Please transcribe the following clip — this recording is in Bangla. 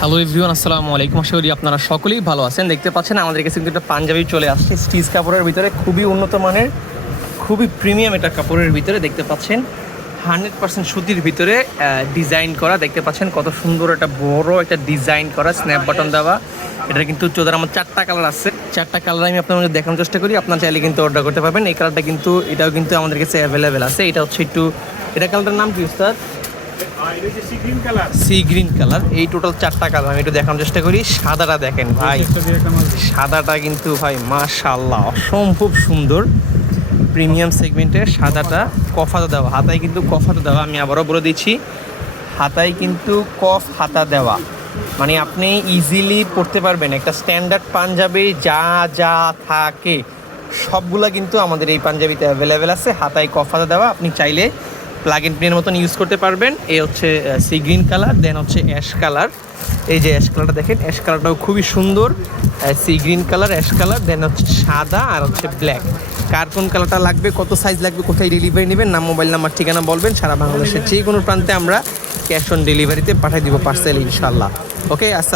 হ্যালো এভরিওয়ান, আসসালামু আলাইকুম। আশা করি আপনারা সকলেই ভালো আছেন। দেখতে পাচ্ছেন আমাদের কাছে কিন্তু একটা পাঞ্জাবি চলে আসছে স্টিচ কাপড়ের ভিতরে, খুবই উন্নত মানের, খুবই প্রিমিয়াম একটা কাপড়ের ভিতরে। দেখতে পাচ্ছেন 100% সুতির ভিতরে ডিজাইন করা। দেখতে পাচ্ছেন কত সুন্দর একটা বড় একটা ডিজাইন করা, স্ন্যাপ বাটন দেওয়া। এটা কিন্তু চোদার আমার 4টা কালার আছে। 4টা কালার আমি আপনার মধ্যে দেখানোর চেষ্টা করি। আপনার চাইলে কিন্তু অর্ডার করতে পারবেন। এই কালারটা কিন্তু এটাও কিন্তু আমাদের কাছে অ্যাভেলেবেল আছে। এটা হচ্ছে একটু, এটা কালারটার নাম কি স্যার? C green colour. এই টোটাল 4টা কালার আমি একটু দেখানোর চেষ্টা করি। সাদাটা দেখেন ভাই, সাদাটা কিন্তু ভাই মাশাআল্লাহ অসম্ভব সুন্দর, প্রিমিয়াম সেগমেন্টের। সাদাটা কফাতে দেওয়া, হাতায় কিন্তু কফাতে দেওয়া। আমি আবারও বলে দিচ্ছি, হাতায় কিন্তু কফ হাতা দেওয়া, মানে আপনি ইজিলি পরতে পারবেন। একটা স্ট্যান্ডার্ড পাঞ্জাবি যা যা থাকে সবগুলা কিন্তু আমাদের এই পাঞ্জাবিতে অ্যাভেলেবেল আছে। হাতায় কফ হাতা দেওয়া, আপনি চাইলে প্লাগ ইন প্লেনের মতন ইউজ করতে পারবেন। এই হচ্ছে সি গ্রিন কালার, দেন হচ্ছে অ্যাশ কালার। এই যে অ্যাশ কালারটা দেখেন, অ্যাশ কালারটাও খুবই সুন্দর। Sea green colour, ash colour, then হচ্ছে সাদা, আর হচ্ছে ব্ল্যাক। কার কোন কালারটা লাগবে, কত সাইজ লাগবে, কোথায় ডেলিভারি নেবেন, নাম, মোবাইল নাম্বার, ঠিকানা বলবেন। সারা বাংলাদেশের যে কোনো প্রান্তে আমরা ক্যাশ অন ডেলিভারিতে পাঠিয়ে দিব পার্সেল ইনশাল্লাহ। ওকে।